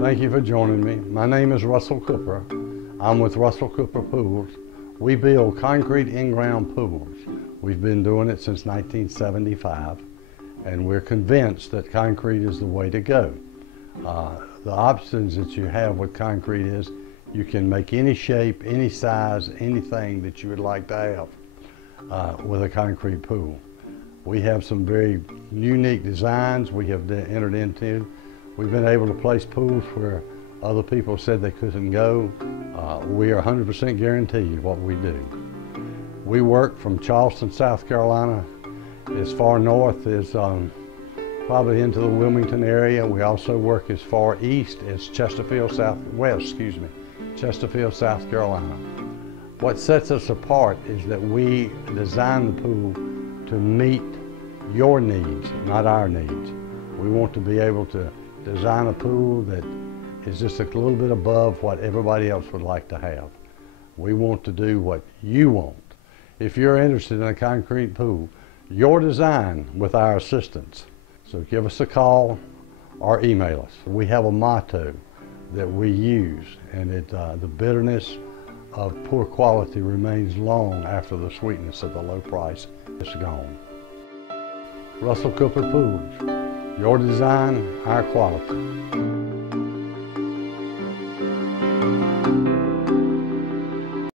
Thank you for joining me. My name is Russell Cooper. I'm with Russell Cooper Pools. We build concrete in-ground pools. We've been doing it since 1975, and we're convinced that concrete is the way to go. The options that you have with concrete is you can make any shape, any size, anything that you would like to have with a concrete pool. We have some very unique designs we have entered into. We've been able to place pools where other people said they couldn't go. We are 100% guaranteed what we do. We work from Charleston, South Carolina, as far north as probably into the Wilmington area. We also work as far east as Chesterfield, Chesterfield, South Carolina. What sets us apart is that we design the pool to meet your needs, not our needs. We want to be able to design a pool that is just a little bit above what everybody else would like to have. We want to do what you want. If you're interested in a concrete pool, your design with our assistance. So give us a call or email us. We have a motto that we use, and the bitterness of poor quality remains long after the sweetness of the low price is gone. Russell Cooper Pools, your design, our quality.